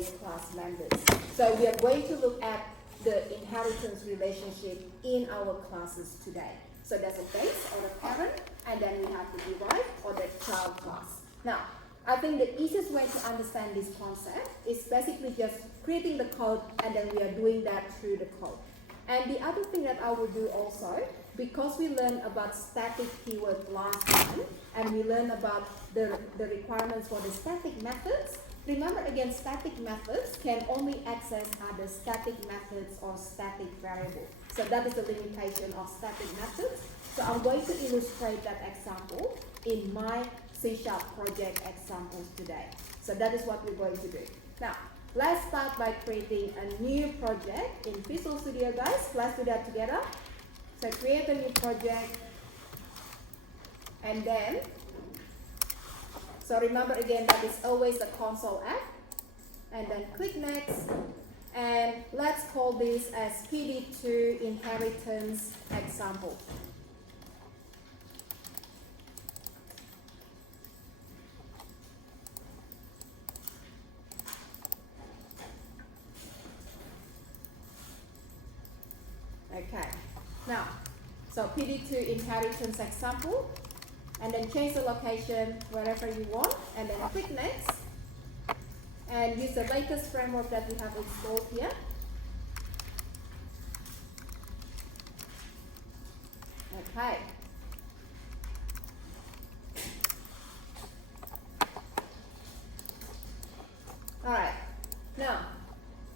database class members. So we are going to look at the inheritance relationship in our classes today. So there's a base or a parent, and then we have the derived or the child class. Now, I think the easiest way to understand this concept is basically just creating the code, and then we are doing that through the code. And the other thing that I will do also, because we learned about static keyword last time, and we learned about the requirements for the static methods, remember again, static methods can only access either static methods or static variable. So that is the limitation of static methods. So I'm going to illustrate that example in my C# project examples today. So that is what we're going to do. Now, let's start by creating a new project in Visual Studio, guys. Let's do that together. So create a new project, and then, so remember again that is always the console app, and then click next, and let's call this as PD2 inheritance example. Okay, now, so PD2 inheritance example, and then change the location wherever you want, and then click next, and use the latest framework that we have installed here. Okay. Alright, now,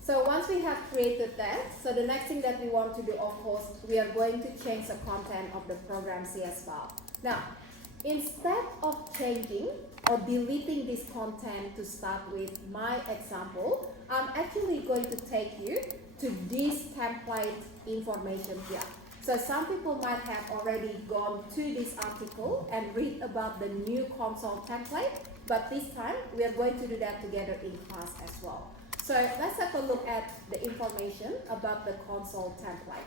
so once we have created that, so the next thing that we want to do, of course, we are going to change the content of the program CS file. Now, instead of changing or deleting this content to start with my example, I'm actually going to take you to this template information here. So some people might have already gone to this article and read about the new console template, but this time we are going to do that together in class as well. So let's have a look at the information about the console template.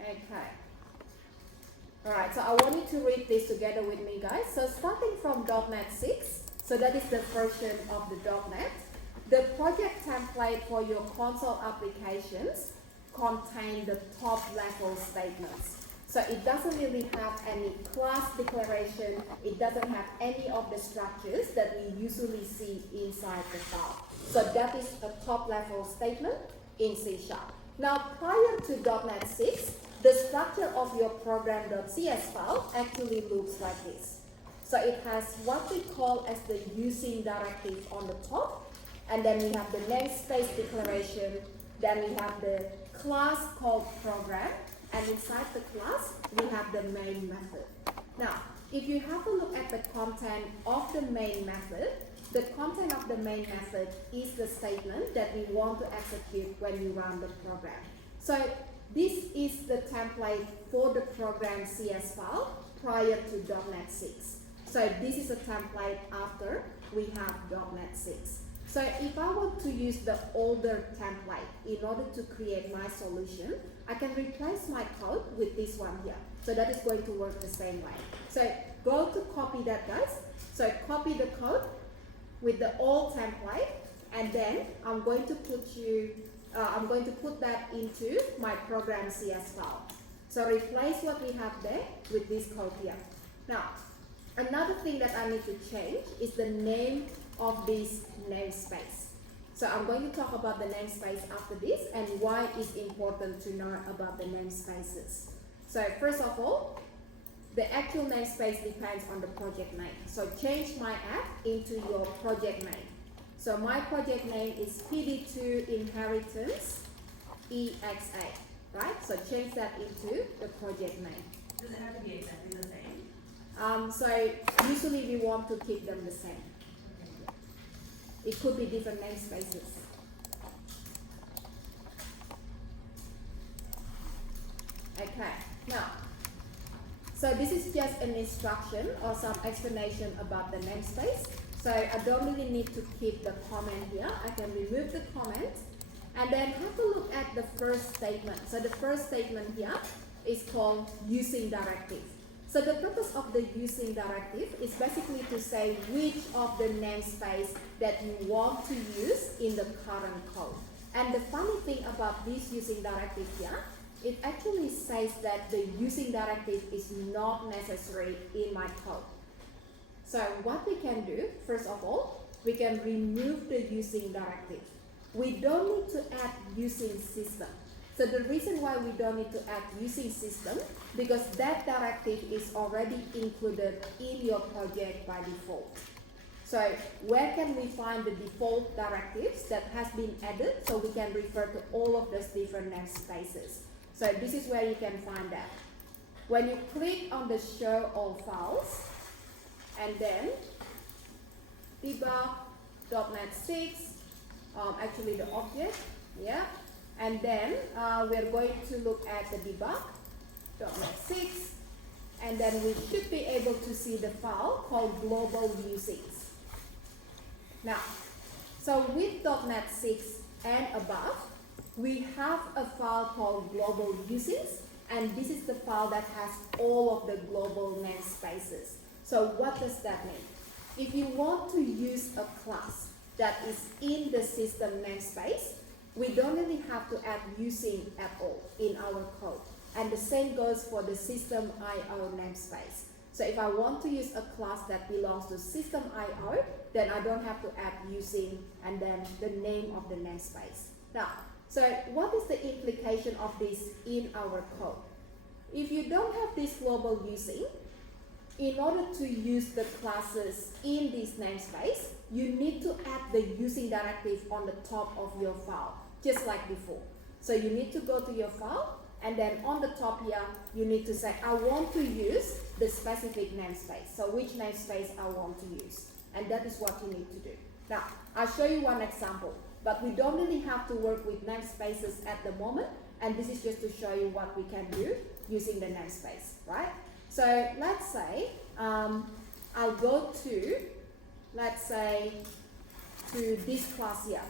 Okay. Alright, so I want you to read this together with me, guys. So starting from .NET 6, so that is the version of the .NET, the project template for your console applications contain the top level statements. So it doesn't really have any class declaration, it doesn't have any of the structures that we usually see inside the file. So that is a top level statement in C#. Now prior to .NET 6, the structure of your program.cs file actually looks like this. So it has what we call as the using directive on the top, and then we have the namespace declaration, then we have the class called program, and inside the class, we have the main method. Now, if you have a look at the content of the main method, the content of the main method is the statement that we want to execute when you run the program. So this is the template for the program CS file prior to .NET 6. So this is a template after we have .NET 6. So if I want to use the older template in order to create my solution, I can replace my code with this one here. So that is going to work the same way. So go to copy that, guys. So copy the code with the old template, and then I'm going to put that into my program CS file. So replace what we have there with this code here. Now, another thing that I need to change is the name of this namespace. So I'm going to talk about the namespace after this and why it's important to know about the namespaces. So first of all, the actual namespace depends on the project name. So change my app into your project name. So my project name is PD2 Inheritance EXA, right? So change that into the project name. Does it have to be exactly the same? So usually we want to keep them the same. It could be different namespaces. Okay, now, so this is just an instruction or some explanation about the namespace. So I don't really need to keep the comment here. I can remove the comment and then have a look at the first statement. So the first statement here is called using directive. So the purpose of the using directive is basically to say which of the namespace that you want to use in the current code. And the funny thing about this using directive here, it actually says that the using directive is not necessary in my code. So what we can do, first of all, we can remove the using directive. We don't need to add using system. So the reason why we don't need to add using system, because that directive is already included in your project by default. So where can we find the default directives that has been added so we can refer to all of those different namespaces? So this is where you can find that. When you click on the show all files and then debug.net 6, actually the object, yeah. And then we're going to look at the debug.net 6, and then we should be able to see the file called global usings. Now, so with .NET 6 and above, we have a file called global usings, and this is the file that has all of the global namespaces. So what does that mean? If you want to use a class that is in the system namespace, we don't really have to add using at all in our code. And the same goes for the system IO namespace. So if I want to use a class that belongs to system IO, then I don't have to add using and then the name of the namespace. Now, so what is the implication of this in our code? If you don't have this global using, in order to use the classes in this namespace, you need to add the using directive on the top of your file, just like before. So you need to go to your file, and then on the top here, you need to say, I want to use the specific namespace. So which namespace I want to use. And that is what you need to do. Now, I'll show you one example, but we don't really have to work with namespaces at the moment. And this is just to show you what we can do using the namespace, right? So let's say I'll go to, let's say, to this class here,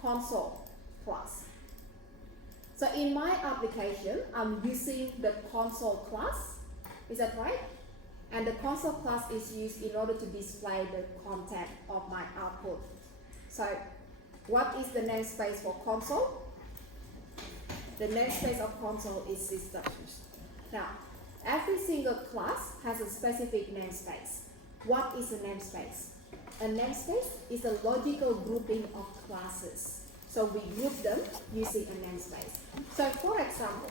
console class. So in my application, I'm using the console class. Is that right? And the console class is used in order to display the content of my output. So what is the namespace for console? The namespace of console is system. Now, every single class has a specific namespace. What is a namespace? A namespace is a logical grouping of classes. So we group them using a namespace. So for example,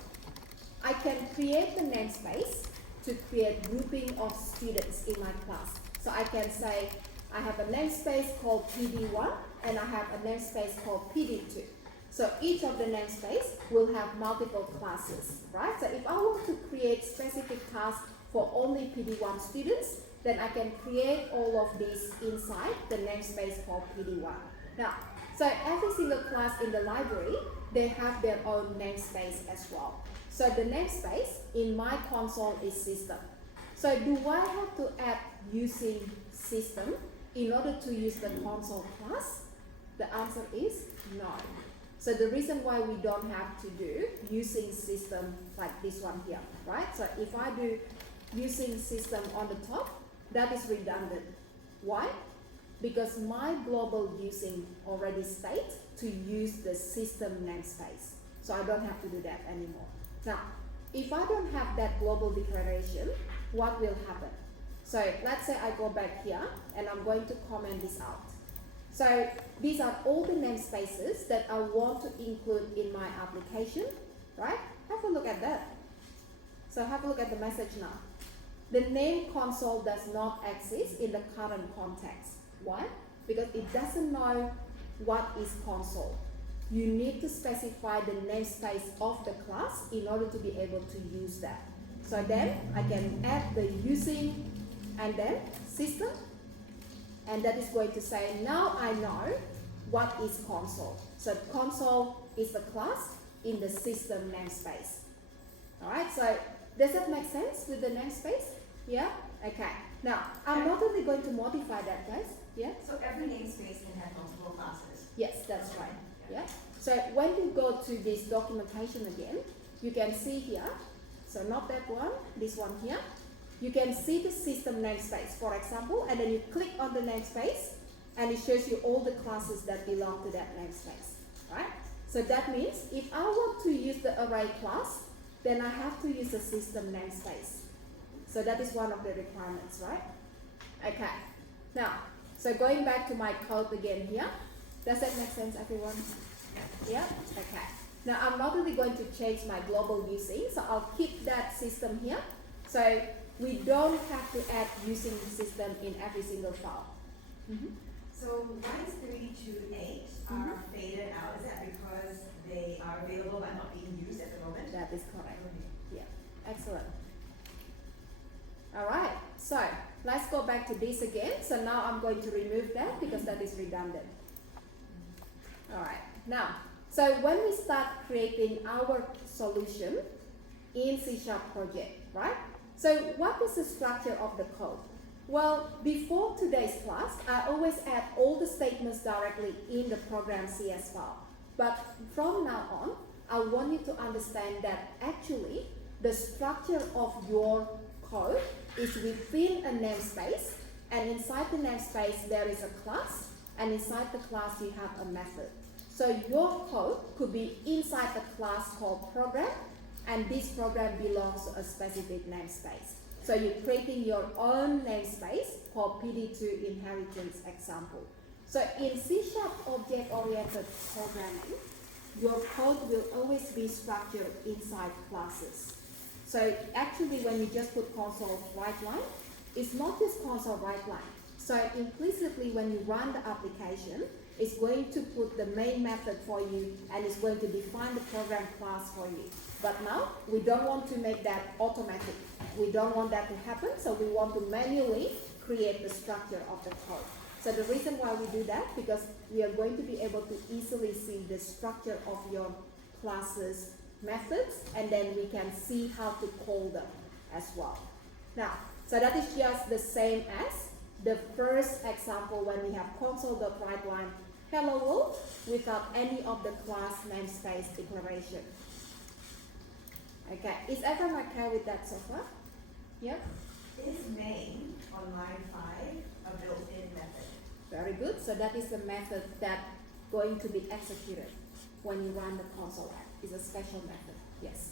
I can create the namespace to create grouping of students in my class. So I can say I have a namespace called PD1 and I have a namespace called PD2. So each of the namespace will have multiple classes, right? So if I want to create specific tasks for only PD1 students, then I can create all of these inside the namespace called PD1. Now, so every single class in the library, they have their own namespace as well. So the namespace in my console is system. So do I have to add using system in order to use the console class? The answer is no. So the reason why we don't have to do using system like this one here, right? So if I do using system on the top, that is redundant. Why? Because my global using already states to use the system namespace. So I don't have to do that anymore. Now, if I don't have that global declaration, what will happen? So let's say I go back here and I'm going to comment this out. So these are all the namespaces that I want to include in my application, right? Have a look at that. So have a look at the message now. The name console does not exist in the current context. Why? Because it doesn't know what is console. You need to specify the namespace of the class in order to be able to use that. So then I can add the using and then system, and that is going to say now I know what is console. So console is the class in the system namespace. Alright, so does that make sense with the namespace? Yeah? Okay. Now, I'm not only going to modify that, guys. Yeah? So every namespace can have multiple classes. Yes, that's right. Yeah. So when you go to this documentation again, you can see here, so not that one, this one here, you can see the system namespace, for example, and then you click on the namespace, and it shows you all the classes that belong to that namespace, right? So that means if I want to use the array class, then I have to use a system namespace. So that is one of the requirements, right? Okay. Now, so going back to my code again here, does that make sense, everyone? Yeah? Okay. Now, I'm not really going to change my global using, so I'll keep that system here. So we don't have to add using system in every single file. So lines 3 to 8 are faded out. Is that because they are available but not being used at the moment? That is correct. Yeah, excellent. All right, so let's go back to this again. So now I'm going to remove that because that is redundant. All right, now, so when we start creating our solution in C# project, right? So what is the structure of the code? Well, before today's class, I always add all the statements directly in the program CS file. But from now on, I want you to understand that actually the structure of your code is within a namespace, and inside the namespace there is a class, and inside the class you have a method. So your code could be inside a class called program, and this program belongs to a specific namespace. So you're creating your own namespace called PD2 Inheritance example. So in C# object-oriented programming, your code will always be structured inside classes. So actually when you just put console write line, it's not just console write line. So implicitly when you run the application, it's going to put the main method for you and it's going to define the program class for you. But now we don't want to make that automatic. We don't want that to happen, so we want to manually create the structure of the code. So the reason why we do that, because we are going to be able to easily see the structure of your classes methods, and then we can see how to call them as well. Now, so that is just the same as the first example when we have console.writeLine hello world without any of the class namespace declaration. Okay, is everyone okay with that so far? Yeah? Is main on line 5 a built-in method? Very good. So that is the method that's going to be executed when you run the console app. It's a special method. Yes.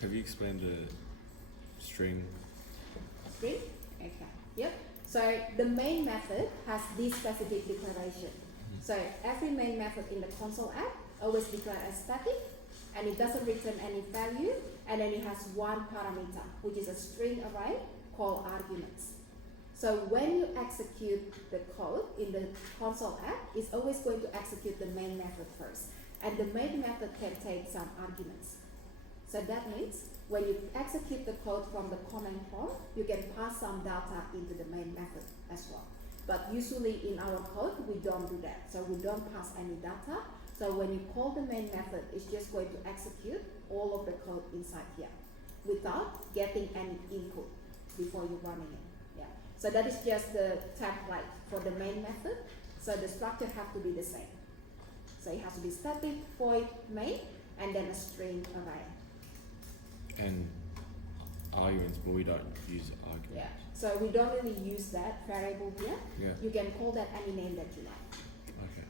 Have you explained the string? String? Okay. Yep. So the main method has this specific declaration. So every main method in the console app always declared as static, and it doesn't return any value, and then it has one parameter, which is a string array called arguments. So when you execute the code in the console app, it's always going to execute the main method first. And the main method can take some arguments. So that means when you execute the code from the command prompt, you can pass some data into the main method as well. But usually in our code, we don't do that. So we don't pass any data. So when you call the main method, it's just going to execute all of the code inside here without getting any input before you running it. Yeah. So that is just the template for the main method. So the structure has to be the same. So it has to be static, void, main, and then a string array. And arguments, but we don't use arguments. Yeah. So we don't really use that variable here. Yeah. You can call that any name that you like. Okay.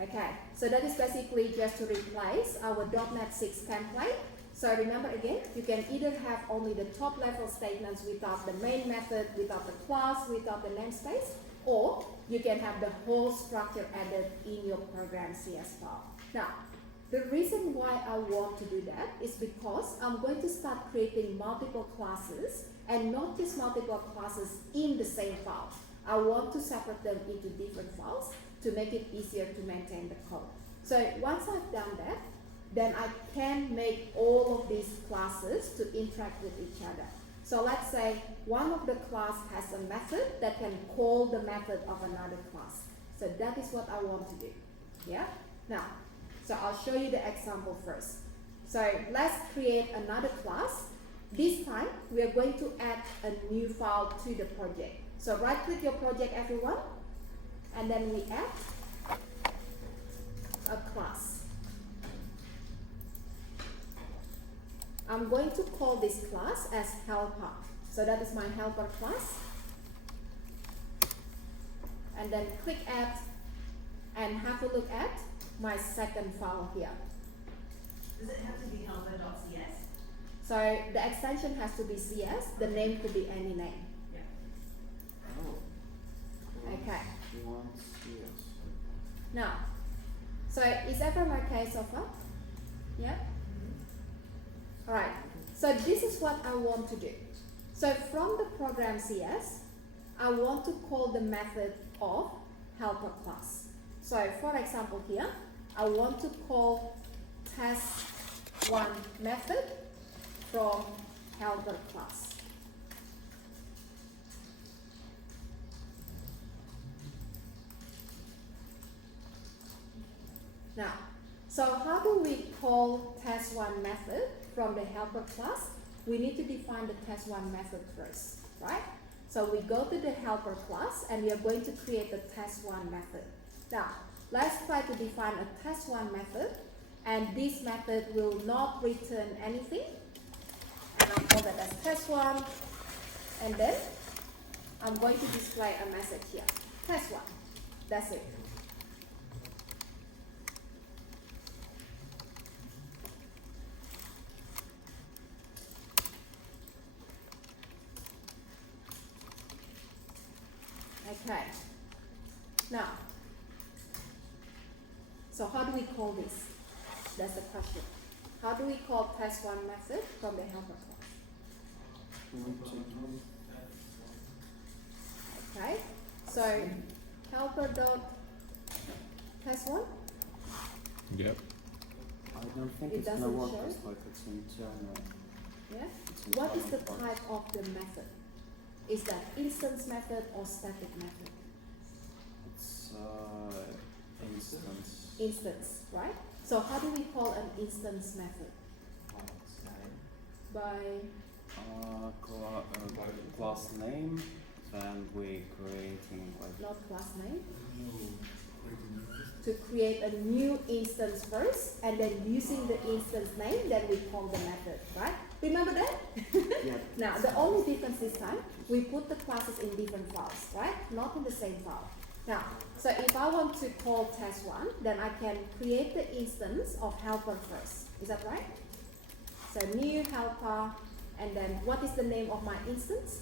Yeah. Okay. So that is basically just to replace our .NET 6 template. So remember again, you can either have only the top level statements without the main method, without the class, without the namespace, or you can have the whole structure added in your program CS file. Now, the reason why I want to do that is because I'm going to start creating multiple classes, and not just multiple classes in the same file. I want to separate them into different files to make it easier to maintain the code. So once I've done that, then I can make all of these classes to interact with each other. So let's say one of the class has a method that can call the method of another class. So that is what I want to do. Yeah? Now, so I'll show you the example first. So let's create another class. This time, we are going to add a new file to the project. So right click your project, everyone, and then we add a class. I'm going to call this class as helper. So that is my helper class. And then click add and have a look at my second file here. Does it have to be helper.cs? So the extension has to be CS, the name could be any name. Yeah. Oh. Okay. You want CS. Now, so is everyone okay so far? Yeah? Alright, so this is what I want to do. So from the program CS, I want to call the method of helper class. So for example here, I want to call test1 method from helper class. Now, so how do we call test1 method from the helper class? We need to define the test1 method first, right? So we go to the helper class and we are going to create the test1 method. Now, let's try to define a test1 method, and this method will not return anything. And I'll call that as test1, and then I'm going to display a message here, test1. That's it. Okay. Now, so how do we call this? That's the question. How do we call test1 method from the helper class? Okay. So helper dot test1. Yep. I don't think It it's gonna doesn't work show? just like it's internal. Yeah. It's What is the internal type of the method? Is that instance method or static method? It's instance. Instance, right? So how do we call an instance method? By Class name, and we creating like not class name. To create a new instance first, and then using the instance name, then we call the method, right? Remember that? yeah. Now, the only difference this time, we put the classes in different files, right? Not in the same file. Now, so if I want to call test1, then I can create the instance of helper first. Is that right? So new helper, and then what is the name of my instance?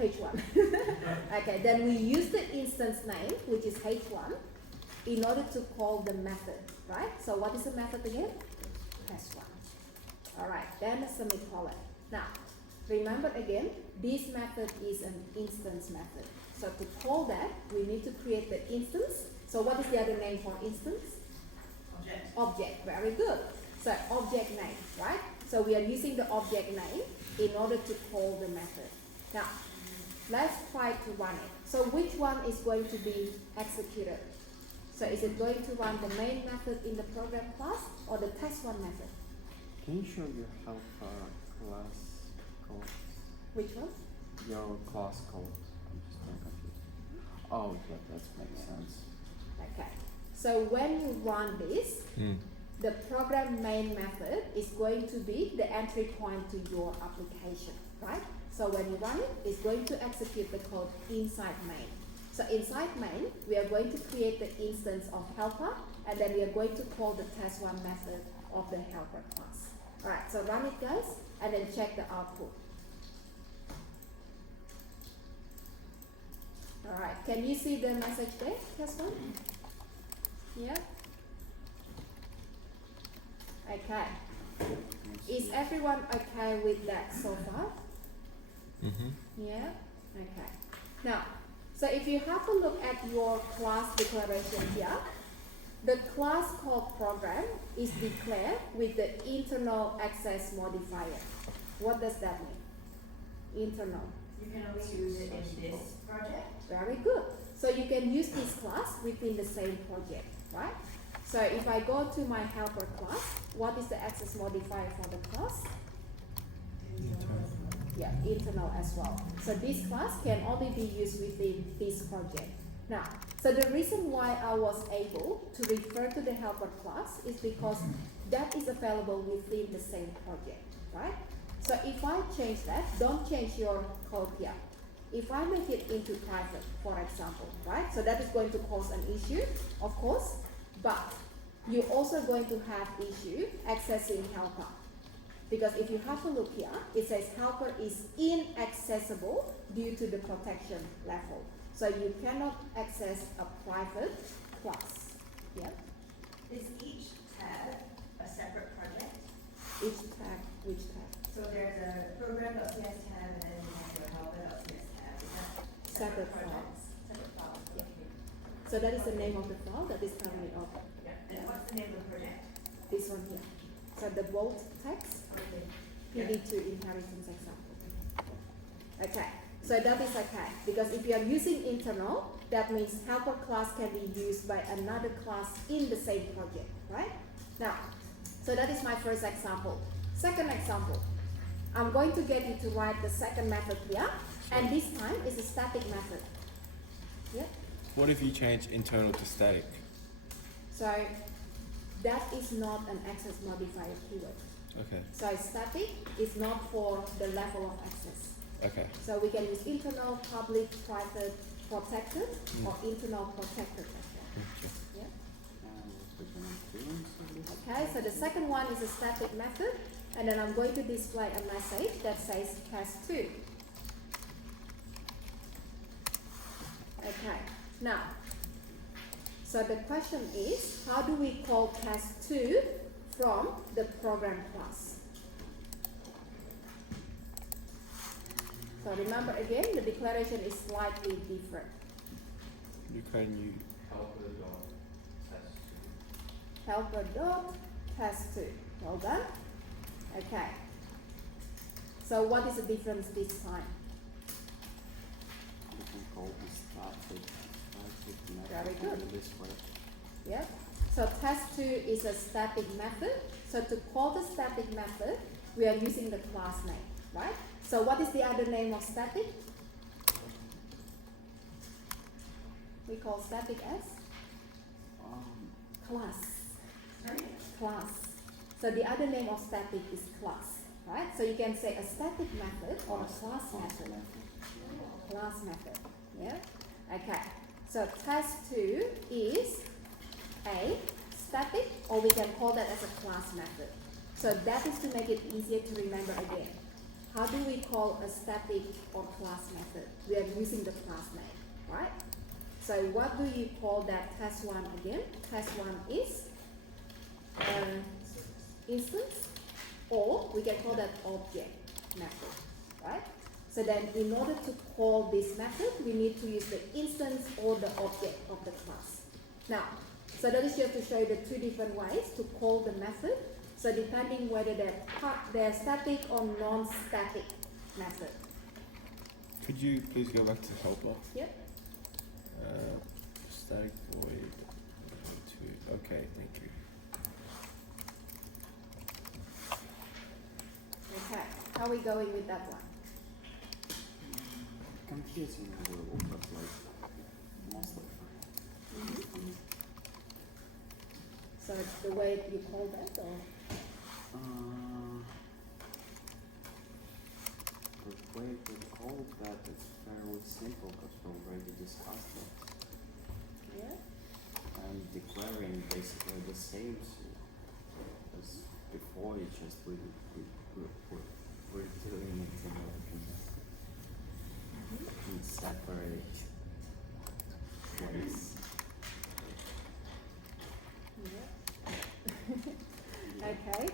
H1. Okay, then we use the instance name, which is H1, in order to call the method, right? So what is the method again? Test1. All right, then semicolon. Now, remember again, this method is an instance method. So to call that, we need to create the instance. So what is the other name for instance? Object. Object, very good. So object name, right? So we are using the object name in order to call the method. Now, let's try to run it. So which one is going to be executed? So is it going to run the main method in the program class or the test1 method? Can you show your helper class code? Which one? Your class code. I'm just very confused. Oh yeah, that makes sense. Okay. So when you run this, the program main method is going to be the entry point to your application, right? So when you run it, it's going to execute the code inside main. So inside main, we are going to create the instance of helper, and then we are going to call the test1 method of the helper class. All right, so run it, guys, and then check the output. All right, can you see the message there, test1? Yeah? Okay. Is everyone okay with that so far? Yeah? Okay. Now, so if you have a look at your class declaration here, the class called program is declared with the internal access modifier. What does that mean? Internal. You can only use it in this project. Very good. So you can use this class within the same project, right? So if I go to my helper class, what is the access modifier for the class? Yeah, internal as well. So this class can only be used within this project. Now, so the reason why I was able to refer to the helper class is because that is available within the same project, right? So if I change that, don't change your code here. If I make it into private, for example, right? So that is going to cause an issue, of course, but you're also going to have issue accessing helper. Because if you have a look here, it says helper is inaccessible due to the protection level. So you cannot access a private class. Yeah? Is each tab a separate project? Each tag, which tag? So there's a program.cs tab and then you have your helper.cs tab. Is that Separate projects? Separate files. Yeah. Okay. So that is the name of the file that is currently open. Yeah. And what's the name of the project? This one here. So the bold text, Okay. PD2 inheritance example. Okay, so that is okay. Because if you are using internal, that means helper class can be used by another class in the same project, right? Now, so that is my first example. Second example, I'm going to get you to write the second method here, and this time is a static method. Yeah? What if you change internal to static? So that is not an access modifier keyword. Okay. So static is not for the level of access. Okay. So we can use internal, public, private, protected, or internal protected method. Okay. Yeah? What we're gonna do, so this Okay, so the second one is a static method, and then I'm going to display a message that says test2. Okay, now, so the question is, how do we call test2 from the program class? So remember again, the declaration is slightly different. You can you Helper dot test2. Well done. Okay. So what is the difference this time? we can call this static Very method good. in this way. Yeah. So test2 is a static method. So to call the static method, we are using the class name, right? So what is the other name of static? We call static as class. Sorry? Class. So the other name of static is class, right? So you can say a static method or a class method. Class method. Yeah? Okay. So test2 is a static, or we can call that as a class method. So that is to make it easier to remember again. How do we call a static or class method? We are using the class name, right? So what do you call that test1 again? Test1 is instance, or we can call that object method, right? So then in order to call this method, we need to use the instance or the object of the class. Now, so that is just to show you the two different ways to call the method. So depending whether they're static or non-static method. could you please go back to helper? Yep. Static void. Okay, thank you. Okay. How are we going with that one? Confusing a little, but like mostly fine. So the way you call that, or The way we call that is fairly simple because we already discussed it. yeah? And declaring basically the same as before, it's just we're doing it in separate ways. Yeah. Okay.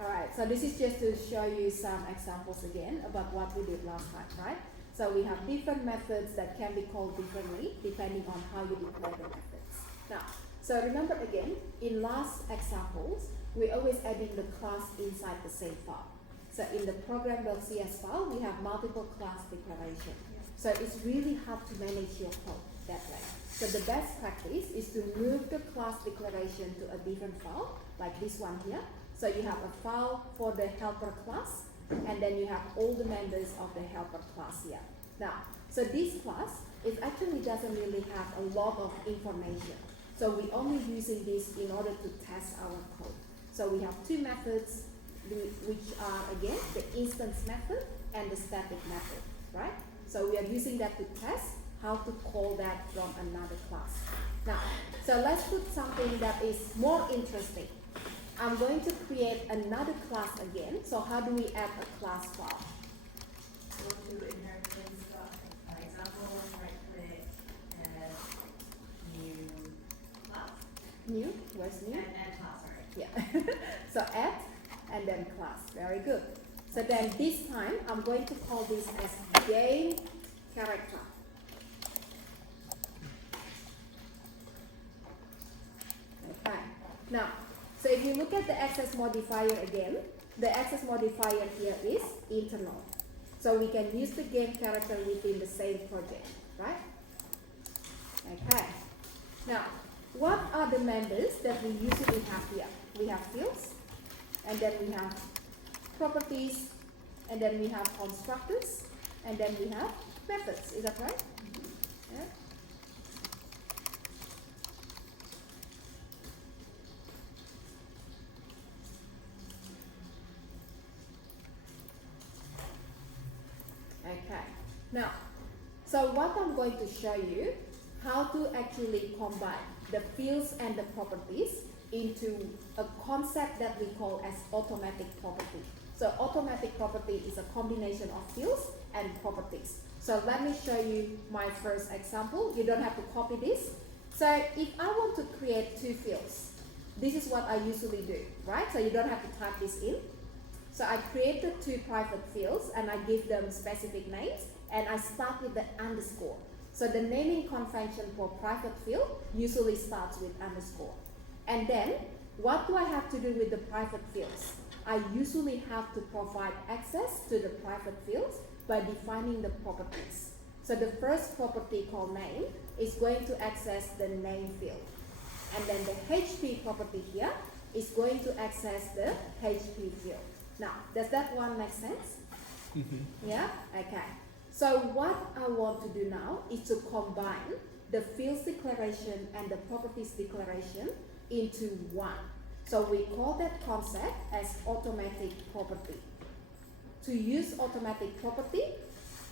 All right. So this is just to show you some examples again about what we did last time, right? So we have different methods that can be called differently depending on how you declare the methods. Now, so remember again, in last examples, we're always adding the class inside the same file. So in the program.cs file, we have multiple class declaration. So it's really hard to manage your code that way. So the best practice is to move the class declaration to a different file, like this one here. So you have a file for the helper class, and then you have all the members of the helper class here. Now, so this class, it actually doesn't really have a lot of information. So we're only using this in order to test our code. So we have two methods, which are again the instance method and the static method, right? So we are using that to test how to call that from another class. Now, so let's put something that is more interesting. I'm going to create another class again. So how do we add a class file? Go to inheritance, example, right click, add new class. New, where's new? Add class, sorry. Yeah, so add and then class, very good. So then this time I'm going to call this as game character. Okay, now, so if you look at the access modifier again, the access modifier here is internal. So we can use the game character within the same project, right? Okay, now, what are the members that we usually have here? We have fields, and then we have properties, and then we have constructors, and then we have methods. Is that right? Yeah. Okay. Now, so what I'm going to show you, how to actually combine the fields and the properties into a concept that we call as automatic property. So automatic property is a combination of fields and properties. So let me show you my first example. You don't have to copy this. So if I want to create two fields, this is what I usually do, right? So you don't have to type this in. So I created two private fields and I give them specific names and I start with the underscore. So the naming convention for private field usually starts with underscore. And then what do I have to do with the private fields? I usually have to provide access to the private fields by defining the properties. So the first property called name is going to access the name field. And then the HP property here is going to access the HP field. Now, does that one make sense? Yeah? Okay. So what I want to do now is to combine the fields declaration and the properties declaration into one. So we call that concept as automatic property. To use automatic property,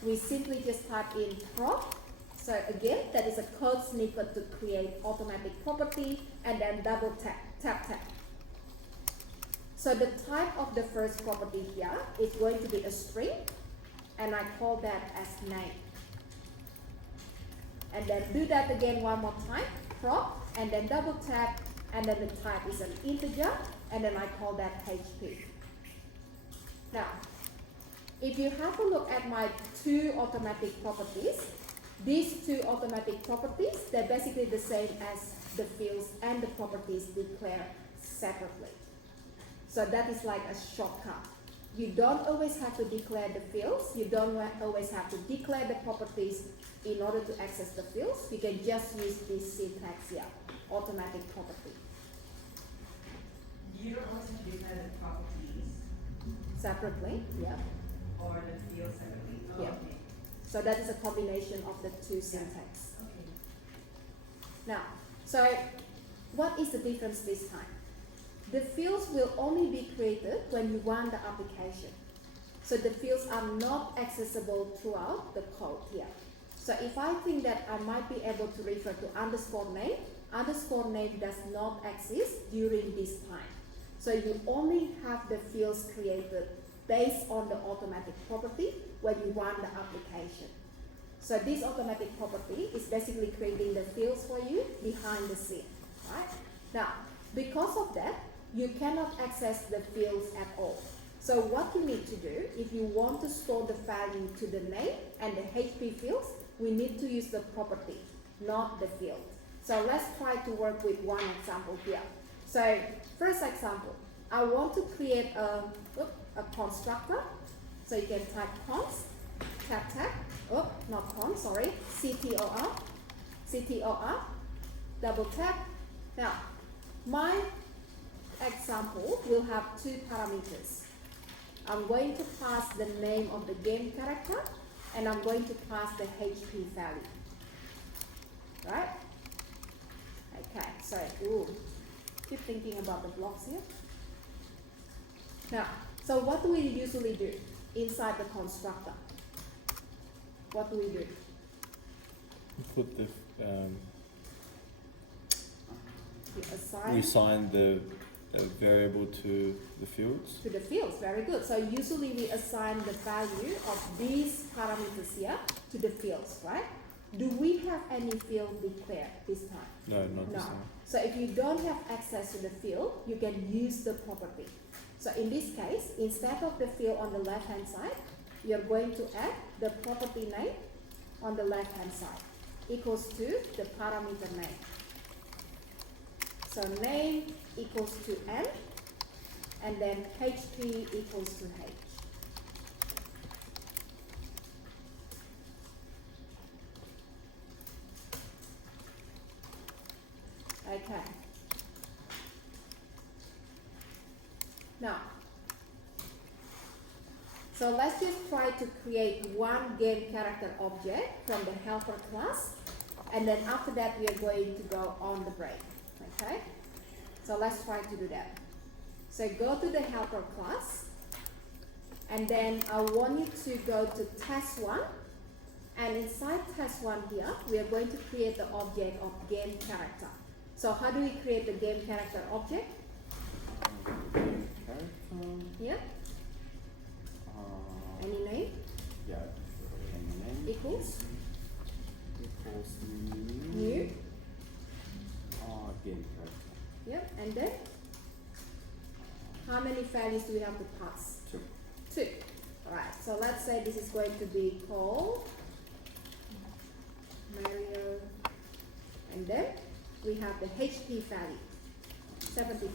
we simply just type in prog. So again, that is a code snippet to create automatic property and then double tap, tap, tap. So the type of the first property here is going to be a string, and I call that as name. And then do that again one more time, prog, and then double tap, and then the type is an integer, and then I call that HP. Now, if you have a look at my two automatic properties, these two automatic properties, they're basically the same as the fields and the properties declared separately. So that is like a shortcut. You don't always have to declare the fields. You don't always have to declare the properties in order to access the fields. You can just use this syntax here, automatic property. You don't always have to declare the properties Separately, yeah. or the field separately. Oh, Yeah. okay. So that is a combination of the two syntax. Okay. Now, so what is the difference this time? The fields will only be created when you run the application. So the fields are not accessible throughout the code here. So if I think that I might be able to refer to underscore name does not exist during this time. So you only have the fields created based on the automatic property when you run the application. So this automatic property is basically creating the fields for you behind the scene, right? Now, because of that, you cannot access the fields at all. So what you need to do, if you want to store the value to the name and the HP fields, we need to use the property, not the field. So let's try to work with one example here. So first example, I want to create a constructor. So you can type const, tap tap, not const, sorry, CTOR, double tap. Now, my example will have two parameters. I'm going to pass the name of the game character and I'm going to pass the HP value. Right? Okay, so keep thinking about the blocks here. Now, so what do we usually do inside the constructor? What do we do? Put the We we assign the variable to the fields. to the fields. Very good. So usually we assign the value of these parameters here to the fields, right? Do we have any field declared this time? No, not this No. one. So if you don't have access to the field, you can use the property. So in this case, instead of the field on the left hand side, you're going to add the property name on the left hand side equals to the parameter name. So name equals to n, and then HP equals to h. Okay. Now, so let's just try to create one game character object from the helper class, and then after that we are going to go on the break. Okay? So let's try to do that. So go to the helper class, and then I want you to go to test1, and inside test1 here, we are going to create the object of game character. So how do we create the game character object? Character. Yeah? Any name? Yeah. Any name Equals? equals New? game character. Yep, and then? How many values do we have to pass? 2. 2. Alright, so let's say this is going to be called Mario, and then we have the HP value, 75.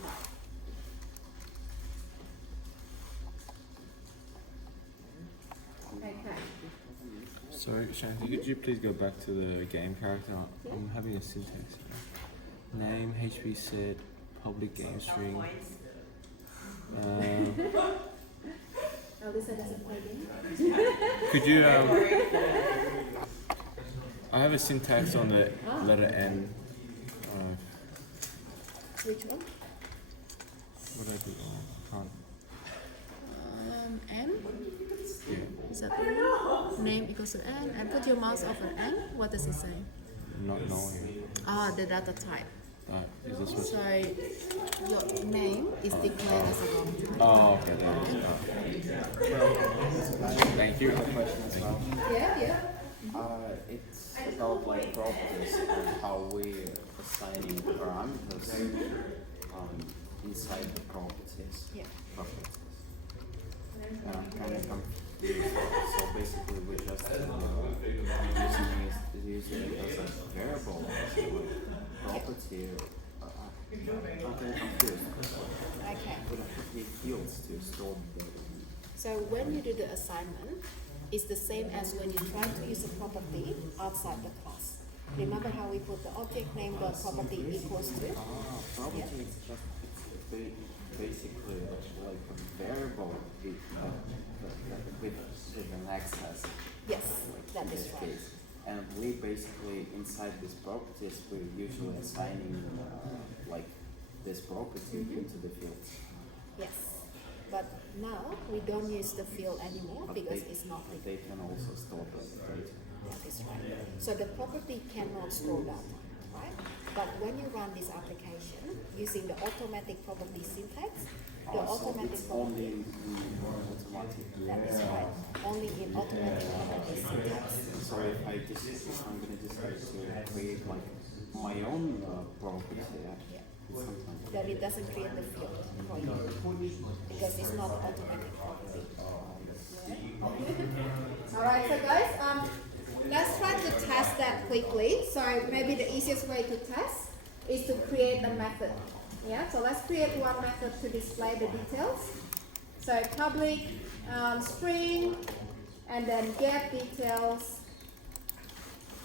Okay. Sorry, Shanti, could you please go back to the game character? I'm having a syntax here. Name, HP set, public game string. Alyssa doesn't play games. Could you I have a syntax on the letter N. Which one? What did I do? I can't. N Yeah. is that one? Name equals to N, and put your mouse over N. What does it say? Not knowing. The data type. Is this what? So your name is declared as a wrong type. Oh, okay, there it is. Thank you. Question as well. Yeah. It's about like properties and how we assigning parameters inside the properties. Yeah. Properties. And I'm kind of confused. So basically, we just using it as a variable, like property. I'm kind of confused. Okay. We don't need fields to store the. So when you do the assignment, it's the same as when you try to use a property outside the class. Remember how we put the object name dot property equals to? Property is just basically like a variable with an access. Yes, Like that in is this right. case. And we basically inside these properties we're usually assigning like this property into the fields. Yes. But now we don't use the field anymore But because they- it's not but they can also store the data. That is right. So the property cannot store data, right? But when you run this application using the automatic property syntax, the So automatic it's only property, in automatic. that is right, only in automatic property syntax. So if I'm gonna decide to create like my own property, Yeah. sometimes. That it doesn't create the field for you because it's not automatic property. Alright, so guys, let's try to test that quickly. So maybe the easiest way to test is to create a method. Yeah, so let's create one method to display the details. So public string, and then get details.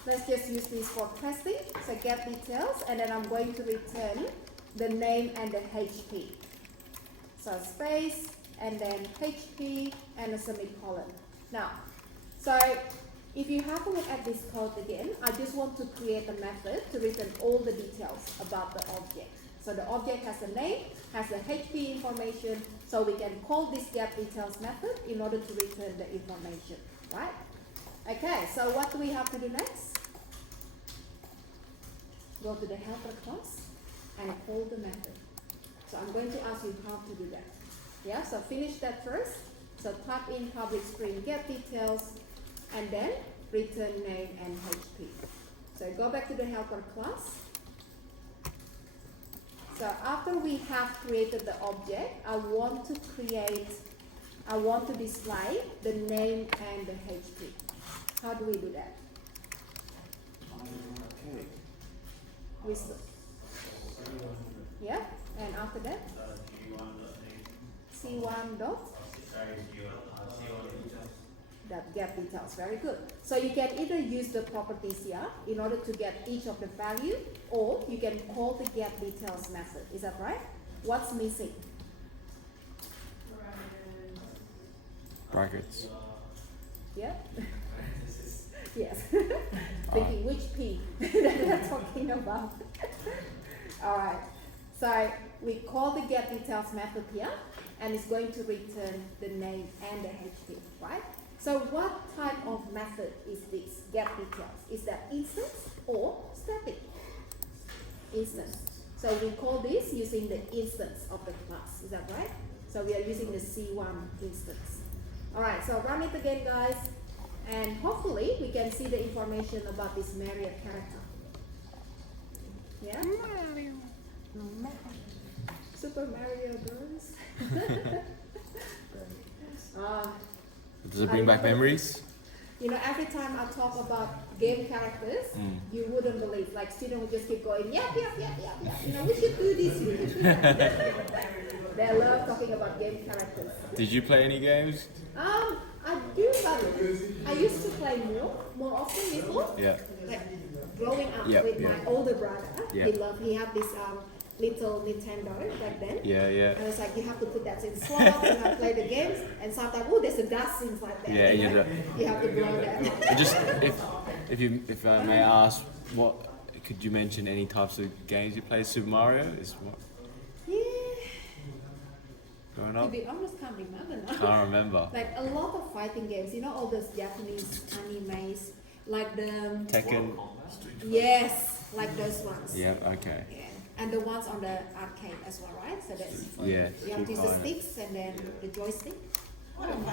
Let's just use this for testing. So get details, and then I'm going to return the name and the HP. So space, and then HP, and a semicolon. Now, so if you have a look at this code again, I just want to create a method to return all the details about the object. So the object has a name, has the HP information, so we can call this get details method in order to return the information, right? Okay, so what do we have to do next? Go to the helper class and call the method. So I'm going to ask you how to do that. Yeah, so finish that first. So type in public string get details and then return name and HP. So go back to the helper class. So after we have created the object, I want to display the name and the HP. How do we do that? Okay. Yeah, and after that? C1 dot get details. Very good. So you can either use the properties here in order to get each of the value, or you can call the get details method. Is that right? What's missing? Brackets. Yeah? Yes. Thinking which P that we're talking about. Alright. So we call the get details method here, and it's going to return the name and the HP, right? So what type of method is this get details? Is that instance or static? Instance. So we call this using the instance of the class. Is that right? So we are using the C1 instance. Alright, so run it again, guys. And hopefully we can see the information about this Mario character. Yeah? Super Mario Bros. Does it bring back memories? You know, every time I talk about game characters, you wouldn't believe. Like students would just keep going, yeah. You know, we should do this, we should do that. They love talking about game characters. Did you play any games? I do, but I used to play more often before. Yeah. Like growing up Yeah, with yeah. my older brother, Yeah. he had this little Nintendo back then. Yeah, yeah. And it's like you have to put that in slot, you have to play the games, and sometimes there's a dust inside there. Yeah, you you know? do. You have to blow that. And just if I may ask, what could you mention any types of games you play? Super Mario is what Yeah. growing To up? be honest, can't remember now. Can't remember. Like a lot of fighting games, you know, all those Japanese animes, like the Tekken. yes, like those ones. Yeah. Okay. Yeah. And the ones on the arcade as well, right? So that's Yeah. you have to use the Street Fighter. sticks and then the joystick.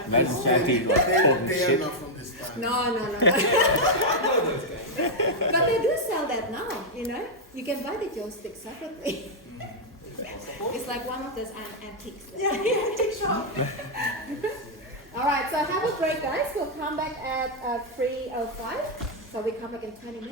Imagine Shanty like talking They are shit. not from this time. No. But they do sell that now, you know. You can buy the joystick separately. It's like one of those antiques. Yeah, antique shop. Alright, so have a break, guys. We'll come back at 3:05. So we come back in 20 minutes.